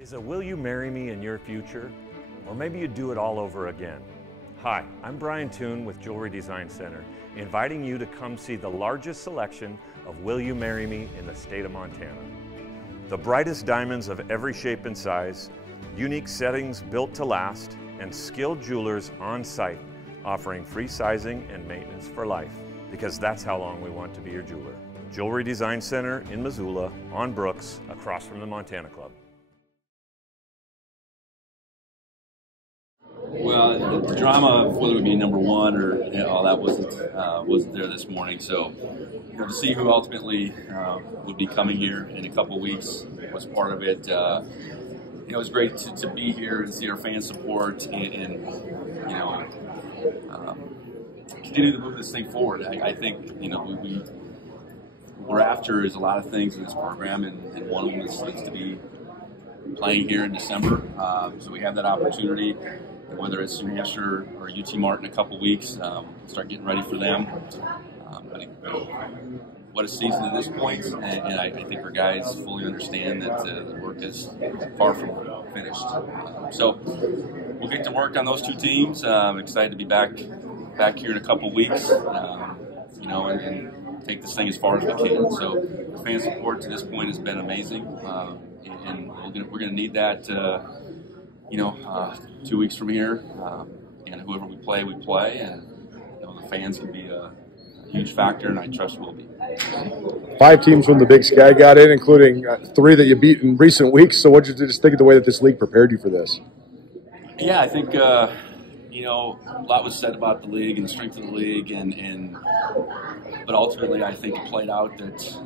Is a will you marry me in your future? Or maybe you do it all over again. Hi, I'm Brian Toon with Jewelry Design Center, inviting you to come see the largest selection of Will You Marry Me in the state of Montana. The brightest diamonds of every shape and size, unique settings built to last, and skilled jewelers on site offering free sizing and maintenance for life, because that's how long we want to be your jeweler. Jewelry Design Center in Missoula, on Brooks, across from the Montana Club. Well, the drama of whether it would be number one or all that wasn't there this morning. So, to see who ultimately would be coming here in a couple of weeks was part of it. It was great to be here and see our fan support and continue to move this thing forward. I think we're after is a lot of things in this program, and one of them is to be playing here in December. So we have that opportunity. Whether it's New Hampshire or UT Martin in a couple weeks, start getting ready for them. What a season at this point, and I think our guys fully understand that the work is far from finished. So we'll get to work on those two teams. I'm excited to be back here in a couple weeks, and take this thing as far as we can. So the fan support to this point has been amazing, and we're going to need that. 2 weeks from here, and whoever we play, and the fans can be a huge factor, and I trust will be. 5 teams from the Big Sky got in, including 3 that you beat in recent weeks. So what did you just think of the way that this league prepared you for this? Yeah, I think a lot was said about the league and the strength of the league, but ultimately I think it played out that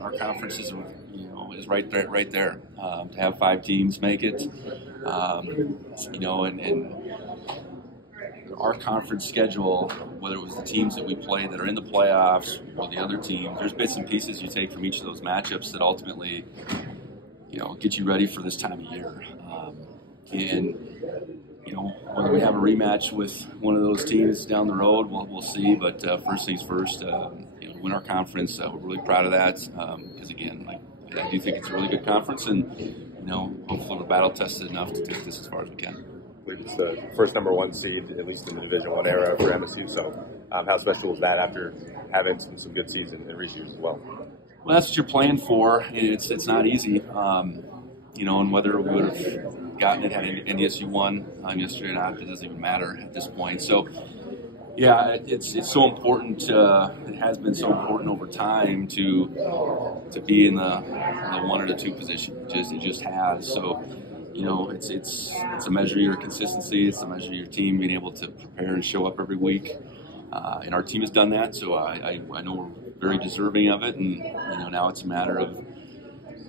our conference is right there. To have 5 teams make it, and our conference schedule, whether it was the teams that we play that are in the playoffs or the other teams, there's bits and pieces you take from each of those matchups that ultimately, get you ready for this time of year. Whether we have a rematch with one of those teams down the road, we'll see. But first things first, win our conference. We're really proud of that because, again, I do think it's a really good conference, and hopefully we're battle tested enough to take this as far as we can. I believe it's the first #1 seed, at least in the Division I era for MSU. So, how special was that after having some good season in recent years as well? Well, that's what you're playing for. It's not easy, and whether we would have gotten it had NDSU won yesterday or not, it doesn't even matter at this point. So, yeah, it's so important. It has been so important over time to be in the 1 or the 2 position. It just has. So, it's a measure of your consistency. It's a measure of your team being able to prepare and show up every week. And our team has done that. So I know we're very deserving of it. And now it's a matter of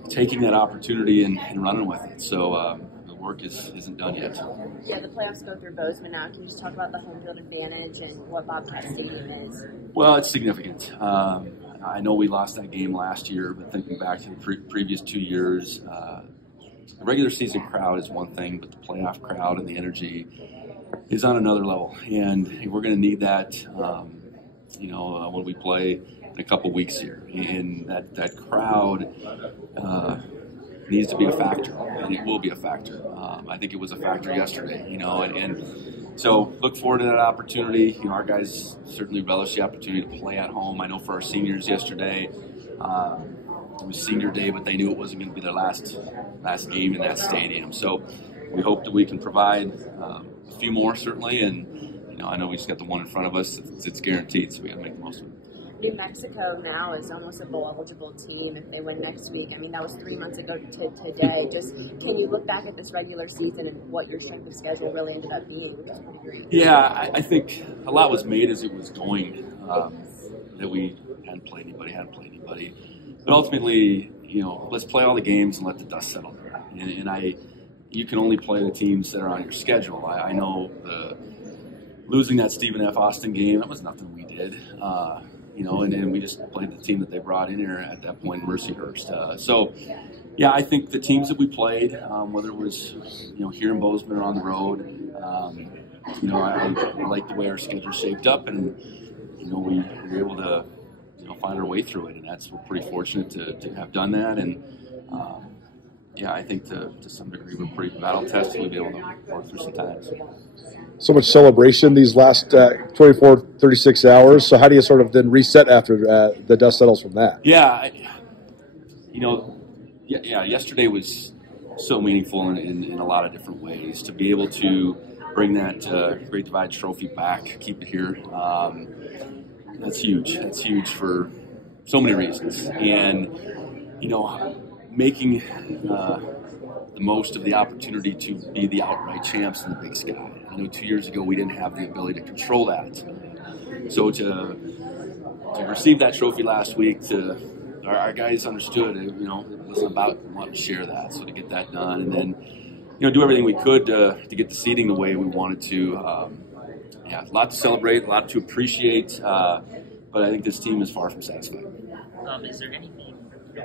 taking that opportunity and running with it. So the work isn't done yet. Yeah, the playoffs go through Bozeman now. Can you just talk about the home field advantage and what Bobcat Stadium is? Well, it's significant. I know we lost that game last year, but thinking back to the previous 2 years, the regular season crowd is one thing, but the playoff crowd and the energy is on another level. And we're going to need that, when we play in a couple weeks here. And that crowd needs to be a factor, and it will be a factor. I think it was a factor yesterday, and so look forward to that opportunity. Our guys certainly relish the opportunity to play at home. I know for our seniors yesterday, it was senior day, but they knew it wasn't going to be their last game in that stadium. So we hope that we can provide a few more, certainly, and I know we just got the one in front of us. It's guaranteed, so we got to make the most of it. New Mexico now is almost a bowl-eligible team if they win next week. I mean, that was 3 months ago to today. Just can you look back at this regular season and what your strength of schedule really ended up being, which is pretty great? Yeah, I think a lot was made as it was going, that we hadn't played anybody. But ultimately, let's play all the games and let the dust settle there. And you can only play the teams that are on your schedule. I know losing that Stephen F. Austin game, that was nothing we did. And we just played the team that they brought in here at that point, Mercyhurst. So, yeah, I think the teams that we played, whether it was, here in Bozeman or on the road, I like the way our schedule shaped up, and, we were able to, find our way through it, and we're pretty fortunate to have done that. And yeah, I think to some degree we're pretty battle tested. We'll be able to work through some times. So much celebration these last 24, 36 hours. So how do you sort of then reset after the dust settles from that? Yeah, yesterday was so meaningful in a lot of different ways. To be able to bring that Great Divide Trophy back, keep it here, that's huge. That's huge for so many reasons. And, making the most of the opportunity to be the outright champs in the Big Sky. I know 2 years ago we didn't have the ability to control that. So to receive that trophy last week, our guys understood, it wasn't about wanting to share that. So to get that done and then, do everything we could to get the seating the way we wanted to. A lot to celebrate, a lot to appreciate, but I think this team is far from satisfied. Is there anything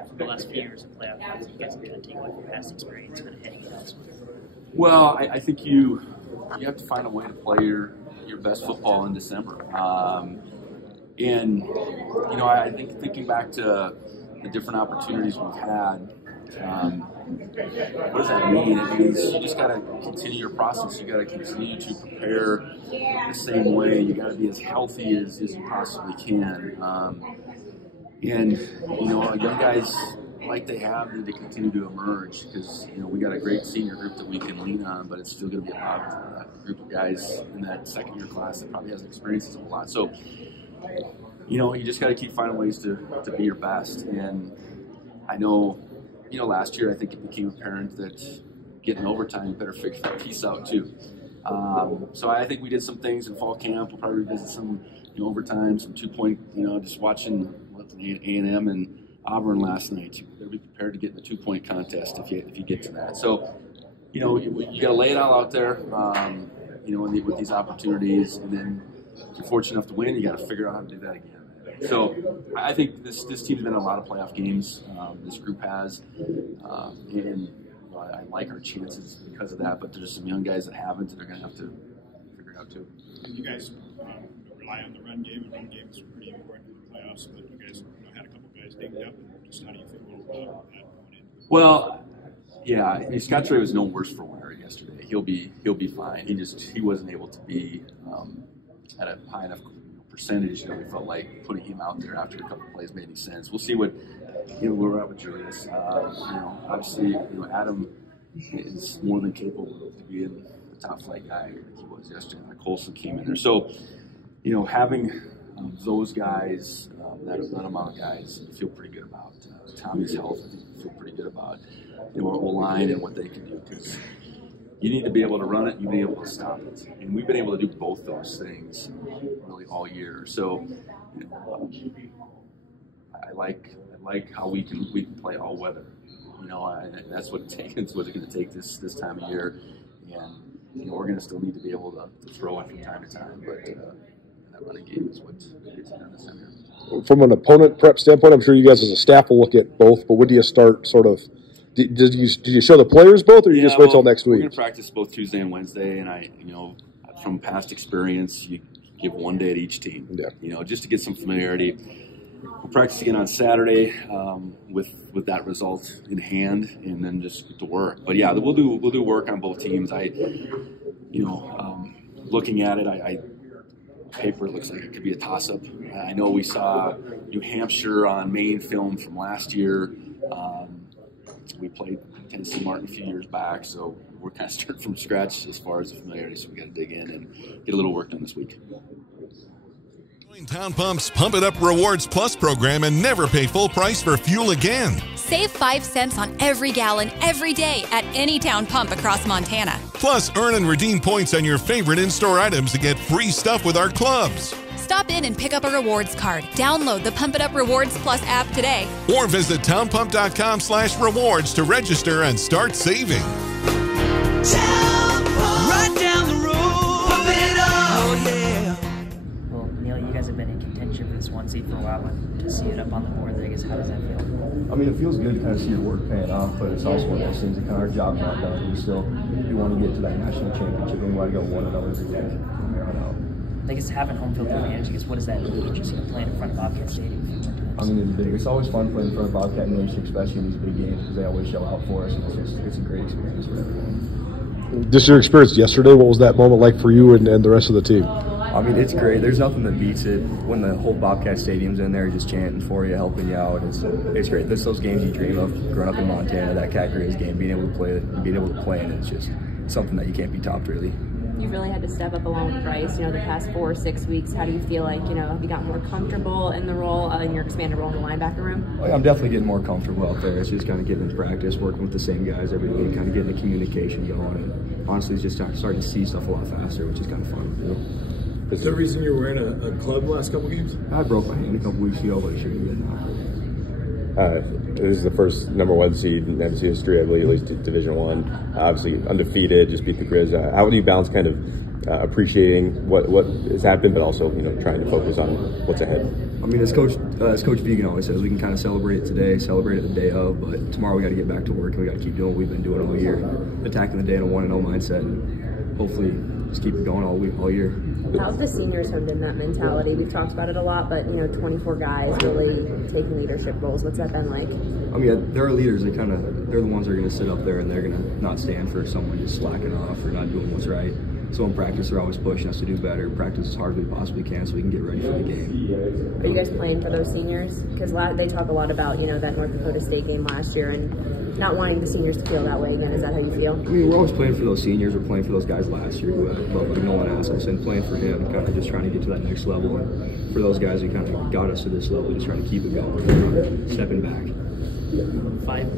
from the last few years of playoff games that you guys can kind of take away from past experience kind of heading elsewhere? Well, I think you have to find a way to play your best football in December. I think thinking back to the different opportunities we've had, what does that mean? It means you just got to continue your process. You got to continue to prepare the same way. You got to be as healthy as you possibly can. Young guys, like they have, need to continue to emerge because we got a great senior group that we can lean on, but it's still going to be about a group of guys in that second-year class that probably hasn't experienced a whole lot. So, you just got to keep finding ways to be your best. And I know, last year I think it became apparent that getting overtime, you better figure that piece out too. So I think we did some things in fall camp. We'll probably revisit some overtime, some 2-point, just watching A&M and Auburn last night. They'll be prepared to get in the 2-point contest if you get to that. So, you got to lay it all out there, with these opportunities, and then if you're fortunate enough to win, you got to figure out how to do that again. So I think this team's been in a lot of playoff games. This group has, and I like our chances because of that. But there's some young guys that haven't, and they're going to have to figure it out too. You guys rely on the run game, and run game is pretty important in the playoffs. But you guys had a couple guys dinged up, and just how do you feel about that going in? Well, yeah, Scott Trey was no worse for wear yesterday. He'll be fine. He wasn't able to be at a high enough percentage. We felt like putting him out there after a couple of plays made any sense. We'll see what we're at with Julius. Obviously, Adam is more than capable of being the top flight guy he was yesterday. Colson came in there, so having those guys, that amount of guys, you feel pretty good about. Tommy's health, I think you feel pretty good about. Our O-line and what they can do, because you need to be able to run it, you need to be able to stop it. And we've been able to do both those things really all year. So I like how we can play all weather. That's what it's going to take this time of year. And we're going to still need to be able to throw it from time to time, but that running game is what gets in this time here. From an opponent prep standpoint, I'm sure you guys as a staff will look at both, but when do you start sort of did you show the players both, or you just wait till next week? We're going to practice both Tuesday and Wednesday, and from past experience, you give one day at each team. Yeah. Just to get some familiarity. We'll practice again on Saturday with that result in hand, and then just get to work. But yeah, we'll do work on both teams. Looking at it, paper, it looks like it could be a toss-up. I know we saw New Hampshire on main film from last year. We played Tennessee Martin a few years back, so we're kind of starting from scratch as far as the familiarity, so we got to dig in and get a little work done this week. Join Town Pump's Pump It Up Rewards Plus program and never pay full price for fuel again. Save 5 cents on every gallon every day at any Town Pump across Montana. Plus, earn and redeem points on your favorite in-store items to get free stuff with our clubs. Stop in and pick up a rewards card. Download the Pump It Up Rewards Plus app today. Or visit townpump.com/rewards to register and start saving. Right down the road, pump it up. Oh, yeah. Well, Neil, you guys have been in contention for this 1 seed for a while, and to see it up on the board, I guess, how does that feel? I mean, it feels good to kind of see your work paying off, but it's also one of those things that kind of our job's not done. We want to get to that national championship, and we want to go 1-0 every game from here on out. I guess having home field advantage, I guess what does that mean, just playing in front of Bobcat Stadium? I mean, it's big. It's always fun playing in front of Bobcat Nation, especially in these big games, because they always show out for us, and it's a great experience for everyone. Just your experience yesterday, what was that moment like for you and the rest of the team? I mean, it's great. There's nothing that beats it when the whole Bobcat Stadium's in there just chanting for you, helping you out. It's great. This those games you dream of growing up in Montana, that Cat Grizz game, being able to play it, and being able to play in it, it's just something that you can't be topped, really. You really had to step up along with Bryce, the past 4 or 6 weeks. How do you feel like, have you gotten more comfortable in the role, in your expanded role in the linebacker room? I'm definitely getting more comfortable out there. It's just kind of getting in practice, working with the same guys every day, kind of getting the communication going. And honestly, it's just starting to see stuff a lot faster, which is kind of fun to do. Is there a reason you're wearing a club the last couple games? I broke my hand a couple weeks ago, but it should be good now. This is the first #1 seed in FCS history, I believe, at least Division I. Obviously undefeated, just beat the Grizz. How do you balance kind of appreciating what has happened, but also trying to focus on what's ahead? I mean, as Coach Vigen always says, we can kind of celebrate it today, celebrate it the day of, but tomorrow we got to get back to work and we got to keep doing what we've been doing all year, attacking the day in a 1-0 mindset, and hopefully just keep it going all year. How's the seniors honed in that mentality? We've talked about it a lot, but 24 guys really taking leadership roles. What's that been like? I mean, they're leaders. They're the ones that are going to sit up there and they're going to not stand for someone just slacking off or not doing what's right. So in practice, they're always pushing us to do better, practice as hard as we possibly can so we can get ready for the game. Are you guys playing for those seniors? Because they talk a lot about, that North Dakota State game last year and not wanting the seniors to feel that way again. Is that how you feel? I mean, we're always playing for those seniors. We're playing for those guys last year who broke like no one asked us, and playing for him, kind of just trying to get to that next level. And for those guys who kind of got us to this level, just trying to keep it going, stepping back.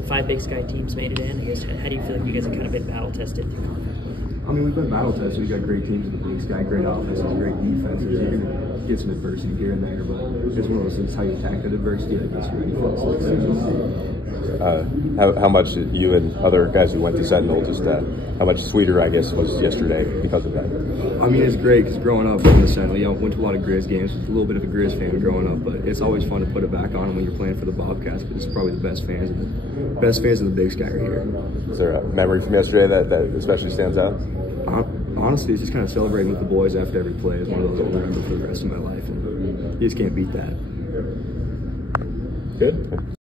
Five Big Sky teams made it in. I guess, how do you feel like you guys have kind of been battle tested? I mean, we've been battle tested. We've got great teams in the Big Sky, great offenses, great defenses. You're going to get some adversity here and there, but it's one of those things, how you attack that adversity that gets you ready for it. How much you and other guys who went to Sentinel, just how much sweeter, I guess, was yesterday because of that? I mean, it's great because growing up in the Sentinel, went to a lot of Grizz games, was a little bit of a Grizz fan growing up, but it's always fun to put it back on when you're playing for the Bobcats because it's probably the best fans of the Big Sky are here. Is there a memory from yesterday that especially stands out? Honestly, it's just kind of celebrating with the boys after every play is one of those I'll remember for the rest of my life, and you just can't beat that. Good.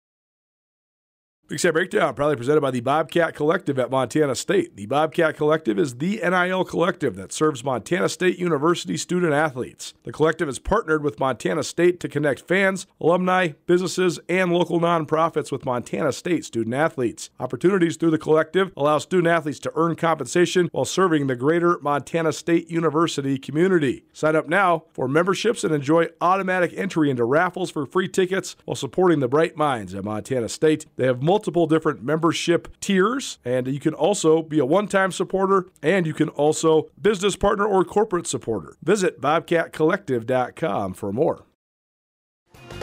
Big Sky Breakdown, proudly presented by the Bobcat Collective at Montana State. The Bobcat Collective is the NIL collective that serves Montana State University student athletes. The collective has partnered with Montana State to connect fans, alumni, businesses, and local nonprofits with Montana State student athletes. Opportunities through the collective allow student athletes to earn compensation while serving the greater Montana State University community. Sign up now for memberships and enjoy automatic entry into raffles for free tickets while supporting the bright minds at Montana State. They have multiple different membership tiers, and you can also be a one-time supporter, and you can also business partner or corporate supporter. Visit bobcatcollective.com for more.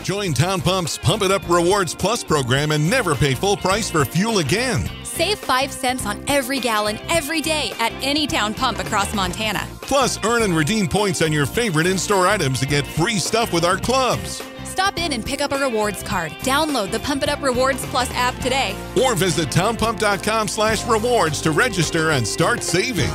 Join Town Pump's Pump It Up Rewards Plus program and never pay full price for fuel again. Save 5 cents on every gallon every day at any Town Pump across Montana. Plus, earn and redeem points on your favorite in-store items to get free stuff with our clubs. Stop in and pick up a rewards card. Download the Pump It Up Rewards Plus app today. Or visit townpump.com/rewards to register and start saving.